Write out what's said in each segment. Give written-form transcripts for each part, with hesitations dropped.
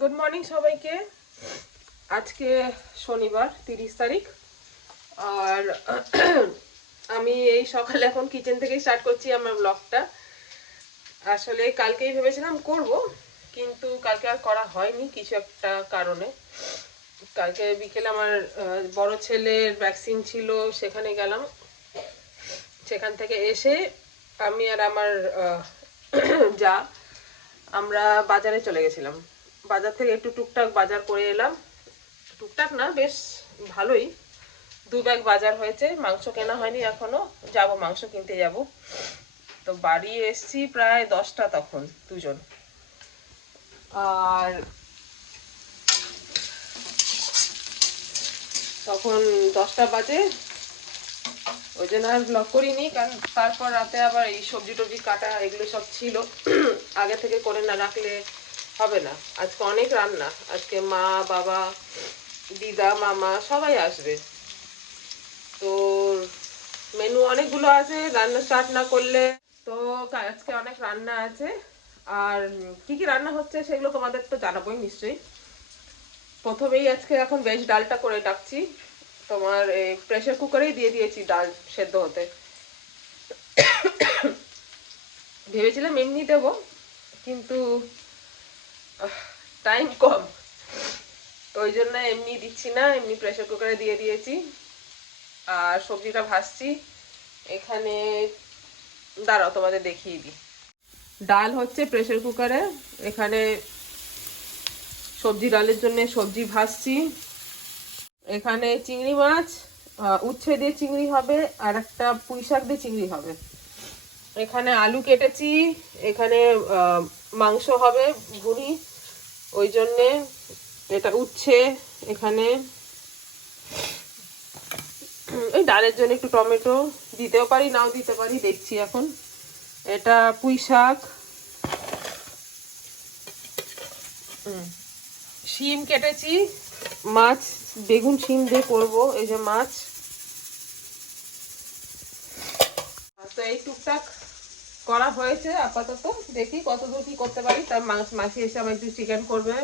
Good morning সবাইকে। আজকে শনিবার 30 তারিখ। আর আমি এই সকালে এখন কিচেন থেকে স্টার্ট করছি আমার ব্লগটা। আসলে কালকেই ভেবেছিলাম করব, কিন্তু কালকে আর করা হয়নি কিছু একটা কারণে। কালকে বিকেলে আমার বড় ছেলের ভ্যাকসিন ছিল, সেখানে গেলাম। সেখান থেকে এসে আমি আর আমার যা আমরা বাজারে চলে গেছিলাম। বাজার থেকে একটু টুকটাক বাজার করে এলাম। টুকটাক না, বেশ ভালোই। 2 ব্যাগ বাজার হয়েছে। মাংস কেনা হয়নি এখনো, যাব মাংস কিনতে যাব। তো বাড়ি এসছি প্রায় 10টা তখন, দুজন। আর তখন 10টা বাজে, ওই জন্য আর ব্লগ করিনি। কারণ তারপর রাতে আবার এই সবজি টবজি কাটা এগুলো সব ছিল, আগে থেকে করে না রাখলে হবে না। আজকে অনেক রান্না, আজকে মা বাবা দিদা মামা সবাই আসবে। তো মেনু অনেকগুলো আছে, রান্না স্টার্ট না করলে। তো আজকে অনেক রান্না আছে। আর কি কি রান্না হচ্ছে সেগুলো তোমাদের তো জানাবোই নিশ্চয়ই। প্রথমেই আজকে এখন ভেজ ডালটা করে রাখছি। তোমার প্রেসার কুকারেই দিয়ে দিয়েছি ডাল সেদ্ধ হতে। ভেবেছিলাম এমনি দেবো, কিন্তু টাইম কম, ওই জন্য এমনি দিচ্ছি না, এমনি প্রেসার কুকারে দিয়ে দিয়েছি। আর সবজিটা ভাজছি এখানে, দাঁড়াও তোমাদের দেখিয়ে দিই। ডাল হচ্ছে প্রেসার কুকারে, এখানে সবজি ডালের জন্য সবজি ভাজছি। এখানে চিংড়ি মাছ, উচ্ছে দিয়ে চিংড়ি হবে, আর একটা পুঁই শাক দিয়ে চিংড়ি হবে। এখানে আলু কেটেছি, এখানে মাংস হবে ভুনি, ওই জন্যে। এটা উচ্ছে, এখানে এই ডালের জন্য একটু টমেটো দিতেও পারি নাও দিতে পারি, দেখছি এখন। এটা পুঁই শাক, শিম কেটেছি, মাছ বেগুন শিম দিয়ে করবো, এই যে মাছ। তো এই টুকটাক করা হয়েছে আপাতত, দেখি কতদূর কি করতে পারি। তার মাসি এসে আবার একটু চিকেন করবে।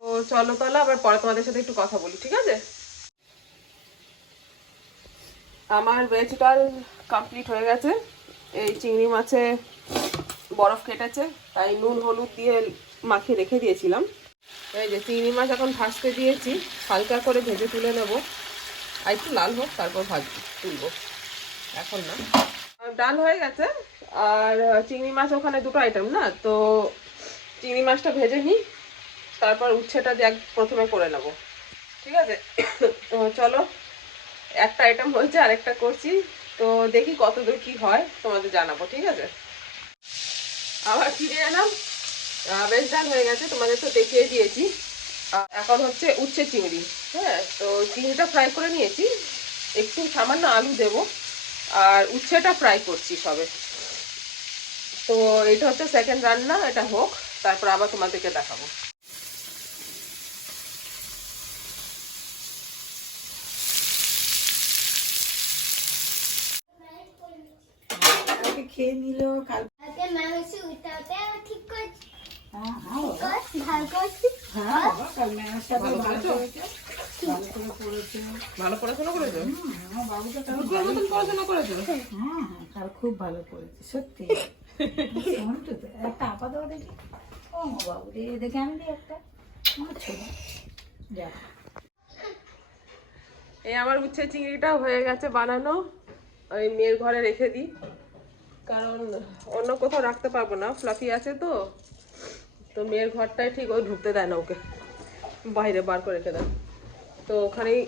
তো চলো তাহলে আবার পরে তোমাদের সাথে একটু কথা বলি, ঠিক আছে? আমার ভেজ ডাল কমপ্লিট হয়ে গেছে। এই চিংড়ি মাছে বরফ কেটেছে, তাই নুন হলুদ দিয়ে মাখিয়ে রেখে দিয়েছিলাম। এই যে চিংড়ি মাছ এখন ভাজতে দিয়েছি, হালকা করে ভেজে তুলে নেব। আর একটু লাল হোক, তারপর তুলবো, এখন না। ডাল হয়ে গেছে। আর চিংড়ি মাছ ওখানে দুটো আইটেম না, তো চিংড়ি মাছটা ভেজে নিই, তারপর উচ্ছেটা প্রথমে করে নেব, ঠিক আছে? তো চলো, একটা আইটেম হয়েছে, আরেকটা করছি। তো দেখি কত দূর কি হয়, তোমাদের জানাবো, ঠিক আছে? আবার ফিরে এলাম। বেশ ডাল হয়ে গেছে, তোমাদের তো দেখিয়ে দিয়েছি। এখন হচ্ছে উচ্ছে চিংড়ি। হ্যাঁ, তো চিংড়িটা ফ্রাই করে নিয়েছি, একটু সামান্য আলু দেব, আর উচ্ছেটা ফ্রাই করছি সবে। তো এটা হচ্ছে সেকেন্ড রান্না, এটা হোক, তারপর আবার তোমাদেরকে দেখাবো। খেয়ে নিল কাল। ভালো পড়াশোনা করেছো? পড়াশোনা করেছো? কাল খুব ভালো করেছে সত্যি। একটা আপা দেওয়া দেখি। ও বাবু রে, দেখে আমি দিই একটা। এই আমার উচ্ছে চিংড়িটাও হয়ে গেছে বানানো। ওই মেয়ের ঘরে রেখে দিই, কারণ অন্য কোথাও রাখতে পারবো না, ফ্লাফি আছে তো। তো মেয়ের ঘরটাই ঠিক, ওই ঢুকতে দেয় না ওকে, বাইরে বার করে রেখে দেয়। তো ওখানেই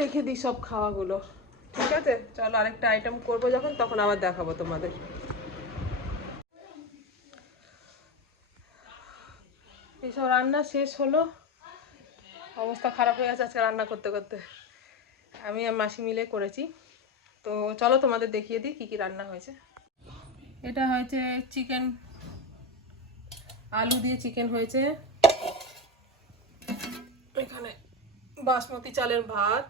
রেখে দিই সব খাওয়াগুলো, ঠিক আছে? চলো, আরেকটা আইটেম করবো যখন, তখন আবার দেখাবো তোমাদের। এইসব রান্না শেষ হলো, অবস্থা খারাপ হয়ে গেছে আজকে রান্না করতে করতে। আমি আর মাসি মিলে করেছি। তো চলো তোমাদের দেখিয়ে দিই কি কি রান্না হয়েছে। এটা হয়েছে চিকেন, আলু দিয়ে চিকেন হয়েছে। এখানে বাসমতি চালের ভাত,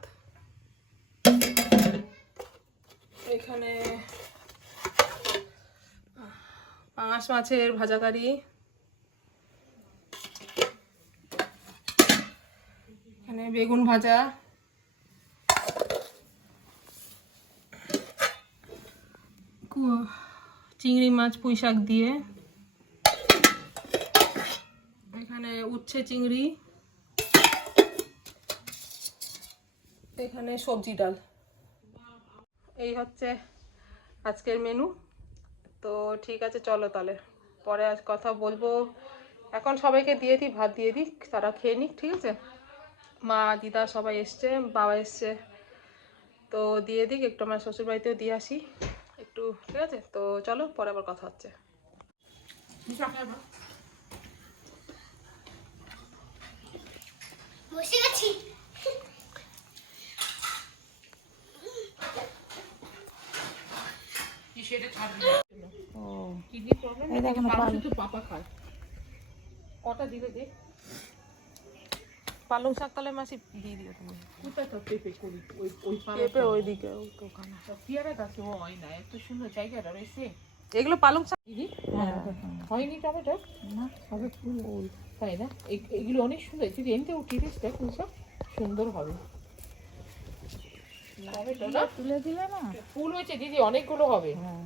এখানে পাঙাশ মাছের ভাজা কারি, এখানে বেগুন ভাজা, চিংড়ি মাছ পুঁই শাক দিয়ে, এখানে উচ্ছে চিংড়ি, এখানে সবজি ডাল। এই হচ্ছে আজকের মেনু। তো ঠিক আছে, চলো তাহলে পরে আজ কথা বলবো। এখন সবাইকে দিয়ে দিই, ভাত দিয়ে দিই, তারা খেয়ে নিক, ঠিক আছে? মা দিদা সবাই এসছে, বাবা এসছে, তো দিয়ে দিক। একটু আমার শ্বশুরবাড়িতেও দিয়ে আসি একটু, ঠিক আছে? তো চলো পরে আবার কথা হচ্ছে। বসে গেছি। এই দেখো না পালং। কটা দিলে দে, পালং শাক তাহলে মাসি দিয়ে দিও তুমি। কোথায় তো পেঁপে করি ওই পেঁপে ওইদিকে দোকানে। পেয়ারা গাছে হয় না, এত সুন্দর জায়গাটা রয়েছে। এগুলো পালং শাক। দিদি হ্যাঁ, হয়নি টমেটো না হবে ফুল। তাই না? এগুলো অনেক সুন্দর। যদি এমনিতে উঠিয়ে দেখ সব সুন্দর হবে। টমেটো না তুলে দিলে না। ফুল হয়েছে দিদি, অনেকগুলো হবে। হ্যাঁ,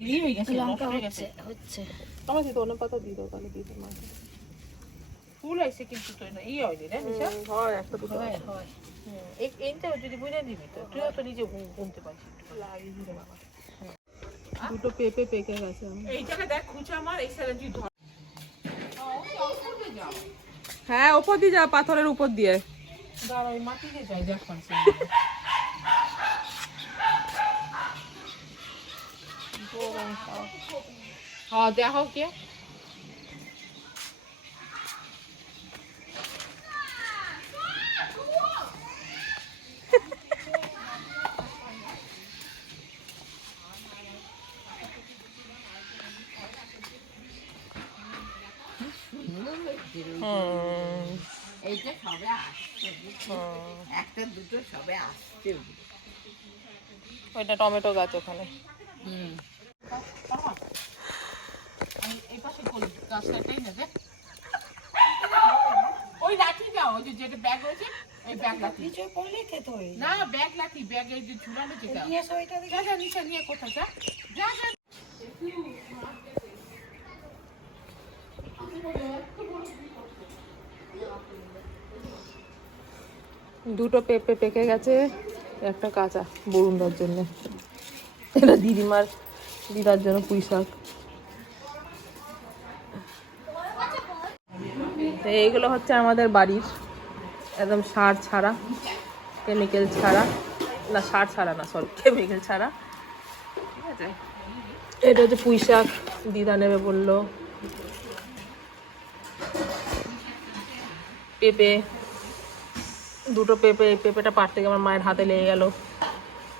দেরি হয়ে গেছে, লঙ্কা নষ্ট হয়ে গেছে। হচ্ছে। আমার দিতে অন্য পাতা দিয়ে দাও তাহলে, দিয়ে দাও মাকে। ফুল হয়েছে কিন্তু তো না, হয়নি না নিশা? হয় একটা দুটো হয় হয়। এইটা যদি বুঝে দিবি তো, তুইও তো নিজে গুনতে পারছিস। দুটো পেঁপে পেকে গেছে আমার। এই জায়গায় দেখ খুঁচা আমার, এই সাইডে তুই ধর। হ্যাঁ, ওপর দিয়ে যা, পাথরের উপর দিয়ে। দাঁড়া, ওই মাটিতে যাই দেখ পাচ্ছি। হ্যাঁ দেখো কে এইটা সবে আসছে, একটা দুটো সবে আসছে। ওইটা টমেটো গাছ ওখানে। এই পাশে গাছটাই না দেখ, ওই লাঠি যাও, ওই যে যেটা ব্যাগ রয়েছে ওই ব্যাগ লাঠি। নিচে পড়লেই খেতে হয়। না ব্যাগ লাঠি, ব্যাগে যে ঝুলানো যেটা। নিয়ে এসো ওইটা দেখি। যা যা নিচে নিয়ে কোথায় যা যা যা। দুটো পেঁপে পেকে গেছে, একটা কাঁচা বরুণদার জন্য, এটা দিদার জন্য পুঁই শাক। তো এইগুলো হচ্ছে আমাদের বাড়ির একদম সার ছাড়া, কেমিক্যাল ছাড়া, না সার ছাড়া না, সরি কেমিক্যাল ছাড়া, ঠিক আছে? এটা হচ্ছে পুঁই শাক, দিদা নেবে বললো। পেঁপে, দুটো পেঁপে, এই পেঁপেটা পাড়তে গিয়ে আমার মায়ের হাতে লেগে গেল,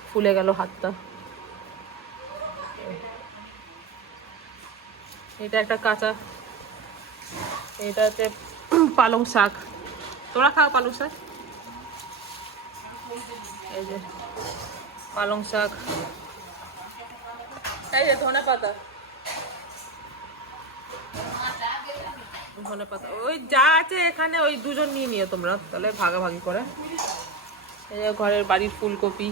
ফুলে গেল হাতটা। এটা একটা কাঁচা, এটাতে পালং শাক। তোরা খাও পালং শাক? এই যে পালং শাক, এই যে ধনে পাতা, ধনে পাতা ওই যা আছে এখানে, ওই দুজন নিয়ে নিও তোমরা তাহলে ভাগাভাগি করে। এই যে ঘরের বাড়ির ফুলকপি,